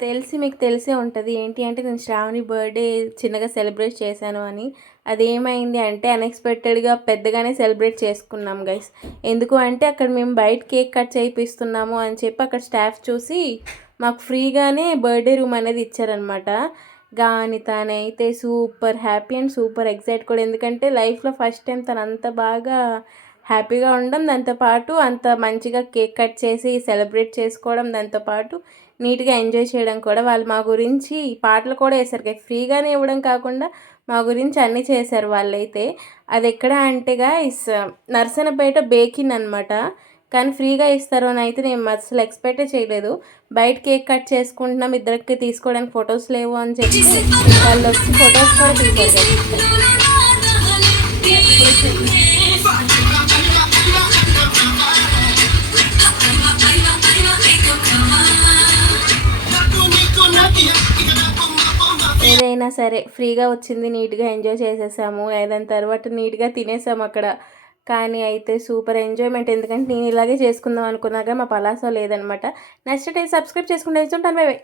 మీకు తెలిసే ఉంటది. ఏంటి అంటే నేను శ్రావణి బర్త్‌డే చిన్నగా సెలబ్రేట్ చేశాను అని. అదేమైంది అంటే అన్‌ఎక్స్‌పెక్టెడ్‌గా పెద్దగానే సెలబ్రేట్ చేసుకున్నాం గైస్. ఎందుకు అంటే అక్కడ మేము బయట కేక్ కట్ చేపిస్తున్నాము అని చెప్పి అక్కడ స్టాఫ్ చూసి మాకు ఫ్రీగానే బర్త్‌డే రూమ్ అనేది ఇచ్చారనమాట. కానీ తనైతే super happy and super excite కూడా. ఎందుకంటే లైఫ్‌లో ఫస్ట్ టైం తను అంత బాగా హ్యాపీగా ఉండడం, దాంతో పాటు అంత మంచిగా కేక్ కట్ చేసి సెలబ్రేట్ చేసుకోవడం, దాంతో పాటు నీట్‌గా ఎంజాయ్ చేయడం కూడా. వాళ్ళు మా గురించి పాటలు కూడా వేశారు. ఫ్రీగానే ఇవ్వడం కాకుండా మా గురించి అన్నీ చేశారు వాళ్ళైతే. అదెక్కడ అంటే గైస్ నరసన్నపేట బేకిన్ అనమాట. కానీ ఫ్రీగా ఇస్తారు అని అయితే నేను అసలు ఎక్స్‌పెక్టే చేయలేదు. బయట కేక్ కట్ చేసుకుంటున్నాం, ఇద్దరికి తీసుకోవడానికి ఫొటోస్ లేవు అని చెప్తే వాళ్ళొచ్చి ఫొటోస్ కూడా తీశారు గైస్. ఏదైనా సరే ఫ్రీగా వచ్చింది, నీట్‌గా ఎంజాయ్ చేసేసాము. దాని తర్వాత నీట్‌గా తినేసాము అక్కడ. కానీ అయితే సూపర్ ఎంజాయ్‌మెంట్. ఎందుకంటే నేను ఇలాగే చేసుకుందాం అనుకున్నాగా మా పలాసో లేదనమాట. నెక్స్ట్ టైం సబ్స్క్రైబ్ చేసుకుంటే ఉంటాను. By by.